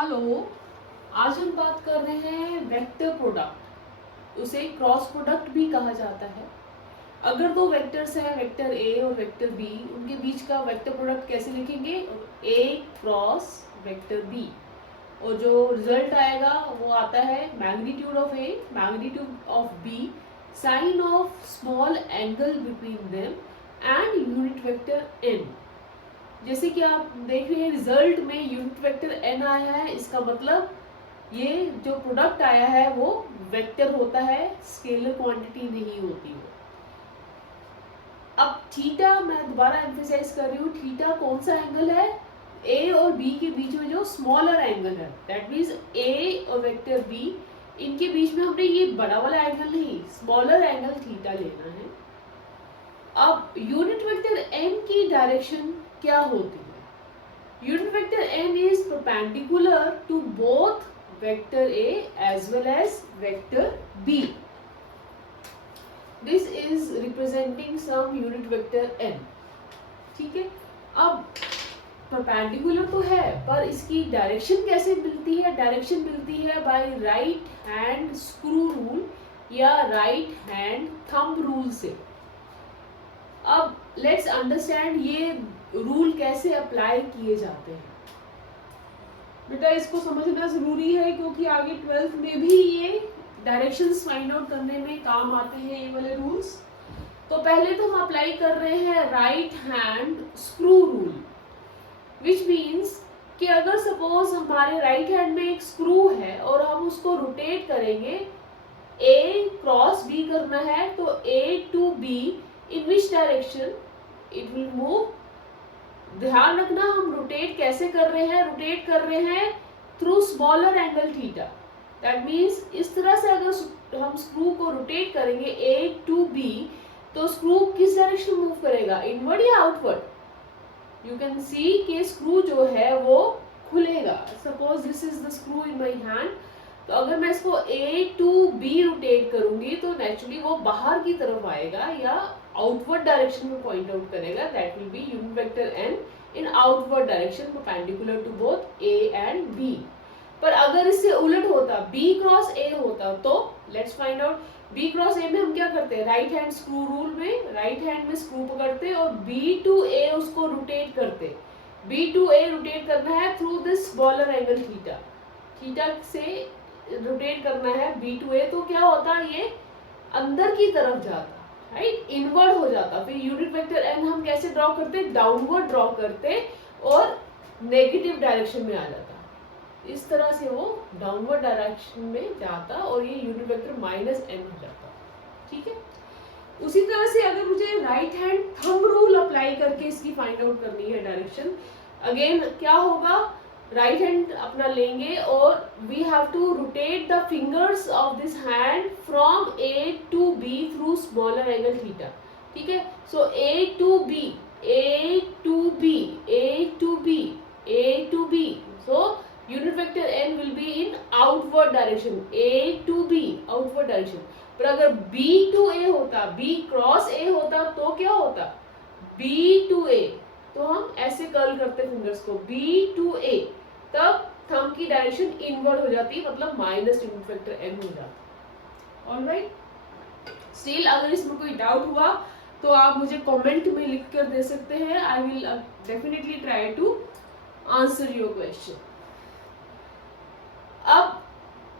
Hello. आज हम बात कर रहे हैं वेक्टर प्रोडक्ट। उसे क्रॉस प्रोडक्ट भी कहा जाता है। अगर दो वेक्टर्स हैं, वेक्टर ए और वेक्टर बी, उनके बीच का वेक्टर प्रोडक्ट कैसे लिखेंगे? ए क्रॉस वेक्टर बी, और जो रिजल्ट आएगा वो आता है magnitude of A, magnitude of B, sine of small angle between them and unit vector N. जैसे कि आप देख रहे हैं रिजल्ट में यूनिट वेक्टर एन आया है, इसका मतलब ये जो प्रोडक्ट आया है वो वेक्टर होता है, स्केलर क्वांटिटी नहीं होती वो। अब थीटा, मैं दोबारा एम्फेसाइज कर रही हूँ, थीटा कौन सा एंगल है? ए और बी के बीच में जो स्मॉलर एंगल है, दैट मीन्स ए और वेक्टर बी, इनके बीच में हमने ये बड़ा वाला एंगल नहीं, स्मॉलर एंगल थीटा लेना है। अब यूनिट वेक्टर एन की डायरेक्शन क्या होती है? Unit vector N is perpendicular to both vector A as well as vector B. This is representing some unit vector N. ठीक है, अब परपेंडिकुलर तो है, पर इसकी डायरेक्शन कैसे मिलती है? डायरेक्शन मिलती है by right hand screw rule या राइट हैंड थंब रूल से। अब लेट्स अंडरस्टैंड ये रूल कैसे अप्लाई किए जाते हैं। बेटा इसको समझना जरूरी है, क्योंकि आगे 12th में भी ये डायरेक्शंस फाइंड आउट करने में काम आते हैं ये वाले रूल्स। तो पहले तो हम अप्लाई कर रहे हैं right hand screw rule, which means कि अगर सपोज हमारे राइट हैंड में एक स्क्रू है और हम उसको रोटेट करेंगे, ए क्रॉस बी करना है, तो A to B in which direction it will move. ध्यान रखना हम रोटेट कैसे कर रहे हैं? रोटेट कर रहे हैं through smaller angle theta. That means इस तरह से अगर हम स्क्रू को रोटेट करेंगे ए टू बी, तो स्क्रू किस डायरेक्शन मूव करेगा, इनवर्ड या आउटवर्ड? यू कैन सी कि स्क्रू जो है वो खुलेगा। Suppose this is the screw in my hand, तो अगर मैं इसको ए टू बी रोटेट करूंगी तो नेचुरली वो बाहर की तरफ आएगा या आउटवर्ड डायरेक्शन में पॉइंट आउट करेगा। That will be unit vector N in outward direction perpendicular to both A and B. पर अगर इससे उलट होता, बी क्रॉस ए होता, तो let's find out. B cross A में हम क्या करते हैं? राइट हैंड स्क्रू रूल में राइट हैंड में स्क्रू पकड़ते और बी टू ए उसको रोटेट करते। बी टू ए रोटेट करना है through this smaller angle theta. Theta से रोटेट करना है बी टू ए, तो क्या होता? ये अंदर की तरफ जाता, राइट, इनवर्ड हो जाता। फिर यूनिट वेक्टर एन हम कैसे ड्रॉ करते? डाउनवर्ड ड्रॉ करते और नेगेटिव डायरेक्शन में आ जाता। इस तरह से वो डाउनवर्ड डायरेक्शन में जाता और ये यूनिट वेक्टर माइनस एन हो जाता। ठीक है, उसी तरह से अगर मुझे right hand thumb rule apply करके इसकी फाइंड आउट करनी है डायरेक्शन, अगेन क्या होगा? राइट हैंड अपना लेंगे और we have to rotate the fingers of this hand from A to B through smaller angle theta. ठीक है, so A to B, A to B, A to B, A to B, so unit vector n will be in outward direction, A to B outward direction. पर अगर B to ए होता, B cross A होता, तो क्या होता? B to ए, तो हम ऐसे कर्ल करते फिंगर्स को, बी टू ए, तब थंब की डायरेक्शन इनवर्ड हो जाती, मतलब माइनस यूनिट वेक्टर एन हो जाता। ऑलराइट, स्टिल अगर इसमें कोई डाउट हुआ तो आप मुझे कमेंट में लिख कर दे सकते हैं। I will definitely try to answer your question. अब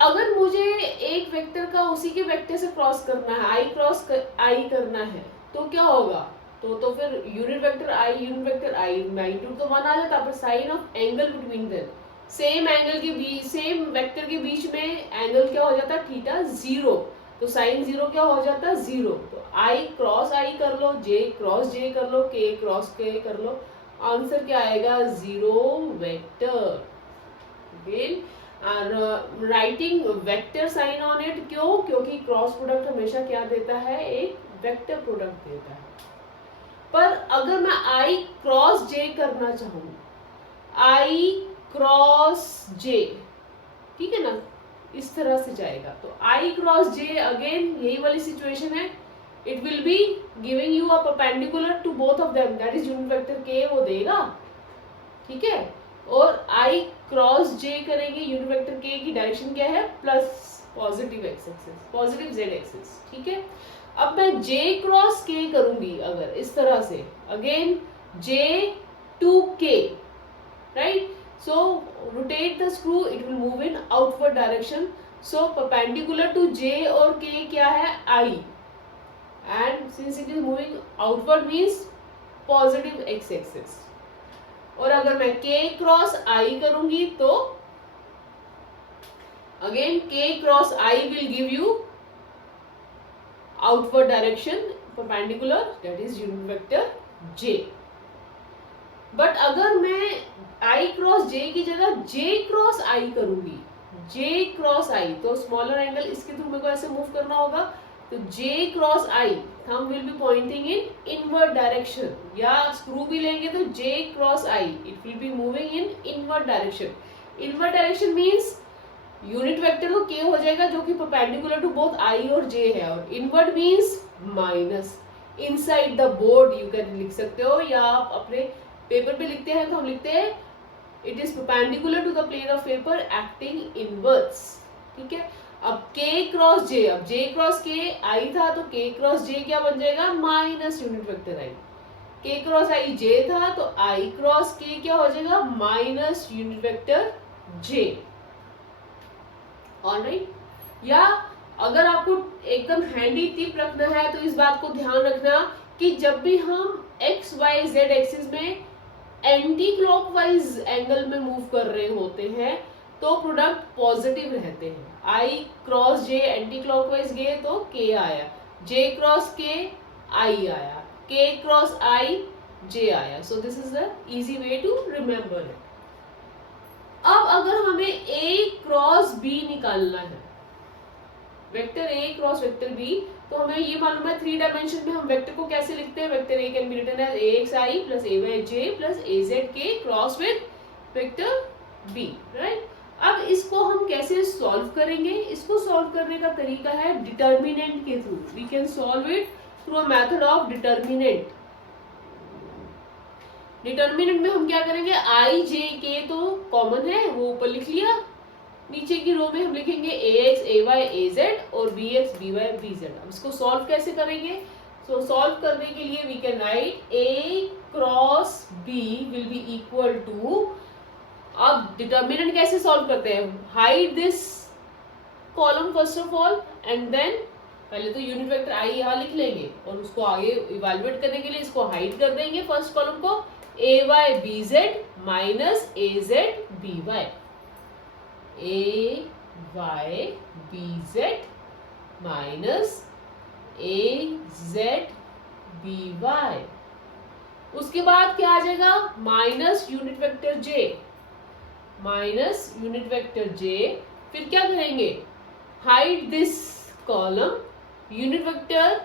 अगर मुझे एक वेक्टर का उसी के वेक्टर से क्रॉस करना है, आई क्रॉस आई करना है, तो क्या होगा? तो फिर यूनिट वेक्टर आई मैग्नीट्यूड तो 1 आ जाता, पर sine of angle between them, same angle के बीच, सेम वेक्टर के बीच में एंगल क्या हो जाता? थीटा 0, तो साइन 0 क्या हो जाता? 0। तो आई क्रॉस आई कर लो, जे क्रॉस जे कर लो, के क्रॉस के कर लो, आंसर क्या आएगा? 0 vector. Writing vector sign on it, क्यों? क्योंकि क्रॉस प्रोडक्ट हमेशा क्या देता है? एक वेक्टर प्रोडक्ट देता है। पर अगर मैं आई क्रॉस जे करना चाहूँ, आई क्रॉस जे, ठीक है ना, इस तरह से जाएगा, तो आई क्रॉस जे अगेन यही वाली सिचुएशन है। It will be giving you a perpendicular to both of them, that is unit vector के वो देगा। ठीक है, और आई क्रॉस जे करेंगे, यूनिट वेक्टर के की डायरेक्शन क्या है, plus positive x axis, positive Z axis, ठीक है। अब मैं जे क्रॉस के करूंगी अगर इस तरह से, अगेन जे टू के, right, so rotate the screw, it will move in outward direction, so perpendicular to j और k क्या है, I, and since it is moving outward means positive x axis। और अगर मैं k क्रॉस I करूंगी तो again k cross I will give you outward direction perpendicular, that is unit vector j। But अगर मैं I cross J की जगह J cross I करूंगी, J क्रॉस I, तो स्मॉलर एंगल इसके थ्रू मेरे को ऐसे मूव करना होगा, तो J cross I thumb will be pointing in inward direction, या स्क्रू भी लेंगे तो J cross I it will be moving in inward direction. Inward direction means unit vector तो K हो जाएगा जो कि परपेंडिकुलर टू बोथ I और J है, और inward means minus, inside the board you can लिख सकते हो, या आप अपने पेपर पे लिखते हैं तो हम लिखते हैं it is perpendicular to the plane of paper acting inwards, ठीक है। अब k क्रॉस j, अब j क्रॉस k I था तो k क्रॉस j क्या बन जाएगा, minus unit vector I। k cross I j था तो I क्रॉस k क्या हो जाएगा, minus unit vector j, alright. या अगर आपको एकदम हैंडी टिप रखना है तो इस बात को ध्यान रखना कि जब भी हम x y z एक्सिस में एंटी क्लॉकवाइज एंगल में मूव कर रहे होते हैं तो प्रोडक्ट पॉजिटिव रहते हैं। I cross J anti clockwise गए तो K आया, J क्रॉस K I आया, K क्रॉस I J आया। So this is the easy way to remember it. अब अगर हमें A क्रॉस B निकालना है, vector A cross vector B, तो हमें ये मालूम है 3 डायमेंशन में हम वेक्टर को कैसे लिखते हैं, vector A can be written as AXI plus AYJ plus AZK cross with vector B, right. अब इसको हम कैसे सॉल्व करेंगे, इसको सॉल्व करने का तरीका है डिटर्मिनेंट के थ्रू। We can solve it through a method of determinant. Determinant में हम क्या करेंगे, I J K तो कॉमन है, वो ऊपर लिख लिया, नीचे की रो में हम लिखेंगे AX AY AZ और BX BY BZ। अब इसको सॉल्व कैसे करेंगे, सो सॉल्व करने के लिए we can write A cross B will be equal to, अब डिटर्मिनेंट कैसे सॉल्व करते हैं, hide this column first of all and then पहले तो यूनिट वेक्टर I यहाँ लिख लेंगे और उसको आगे इवेलुएट करने के लिए इसको हाइड कर देंगे फर्स्ट कॉलम को, AY BZ minus AZ BY, AY BZ minus AZ BY। उसके बाद क्या आ जाएगा, minus unit vector J, minus unit vector J, फिर क्या करेंगे, hide this column, unit vector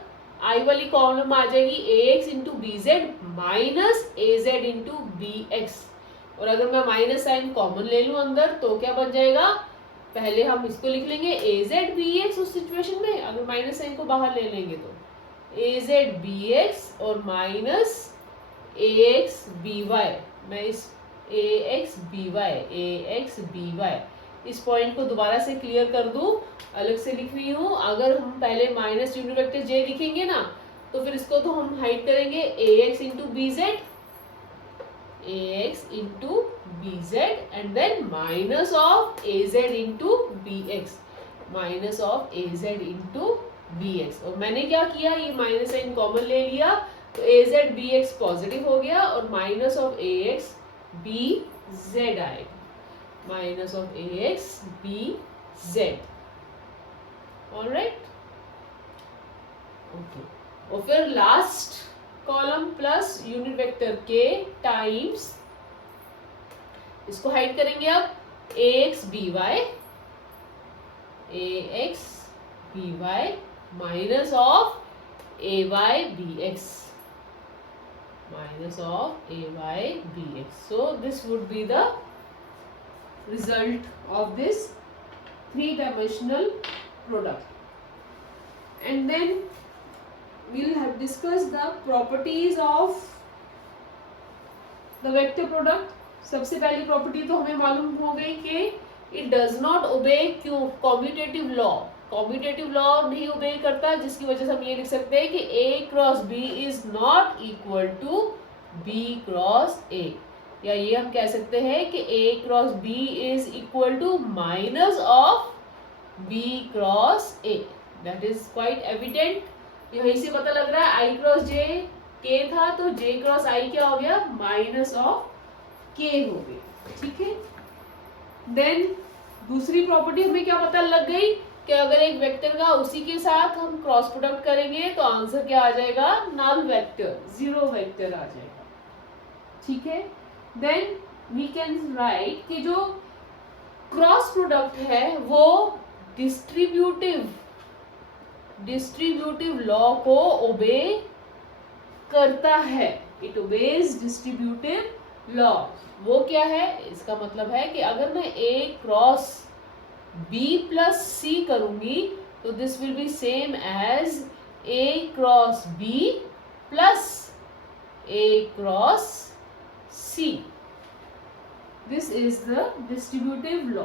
I वाली कॉलम आ जाएगी AX into BZ minus AZ into BX, और अगर मैं माइनस साइन कॉमन ले लूं अंदर तो क्या बन जाएगा, पहले हम इसको लिख लेंगे AZ BX उस सिचुएशन में, अगर माइनस साइन को बाहर ले लेंगे तो AZ BX और माइनस AX BY, मैं इस AX BY इस पॉइंट को दोबारा से क्लियर कर दूं, अलग से लिख रही हूं। अगर हम पहले माइनस यूनिट वेक्टर J लिखेंगे ना तो फिर इसको तो हम हाइड करेंगे AX into BZ and then minus of AZ into BX, minus of AZ into BX, और मैंने क्या किया, ये माइनस साइन कॉमन ले लिया तो AZ BX पॉजिटिव हो गया और माइनस ऑफ AX BZ आएगा, minus of AX BZ, alright, okay. और फिर last column plus unit vector K times, इसको हाइड करेंगे अब AX BY minus of AY BX, minus of AY BX. So this would be the result of this 3-dimensional product. And then we'll have discussed the properties of the vector product. सबसे पहली property तो हमें मालूम हो गई कि it does not obey commutative law. Commutative law नहीं ओबे करता, जिसकी वजह से हम ये लिख सकते हैं कि A cross B is not equal to B cross A, या ये हम कह सकते हैं कि A cross B is equal to minus of B cross A। That is quite evident, यहीं से पता लग रहा है I क्रॉस J K था तो J क्रॉस I क्या हो गया, माइनस ऑफ K हो गया। ठीक है, देन दूसरी प्रॉपर्टी हमें क्या पता लग गई कि अगर एक वेक्टर का उसी के साथ हम क्रॉस प्रोडक्ट करेंगे तो आंसर क्या आ जाएगा, नल वेक्टर, जीरो वेक्टर आ जाएगा। ठीक है, देन वी कैन राइट कि जो क्रॉस प्रोडक्ट है वो डिस्ट्रीब्यूटिव लॉ को ओबे करता है, इट ओबेज डिस्ट्रीब्यूटिव लॉ। वो क्या है, इसका मतलब है कि अगर मैं A cross B plus C करूंगी तो this will be same as A cross B plus A cross C। This is the distributive law.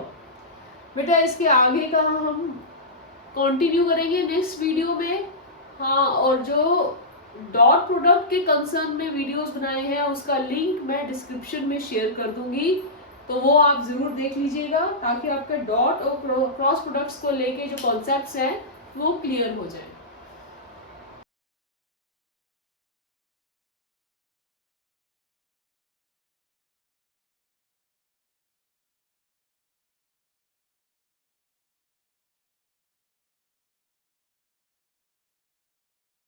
बेटा इसके आगे का हम कंटिन्यू करेंगे नेक्स्ट वीडियो में। हाँ, और जो डॉट प्रोडक्ट के कंसर्न में वीडियोस बनाए हैं उसका लिंक मैं डिस्क्रिप्शन में शेयर कर दूंगी, तो वो आप जरूर देख लीजिएगा ताकि आपके डॉट और क्रॉस प्रोडक्ट्स को लेके जो कॉन्सेप्ट्स हैं वो क्लियर हो जाए।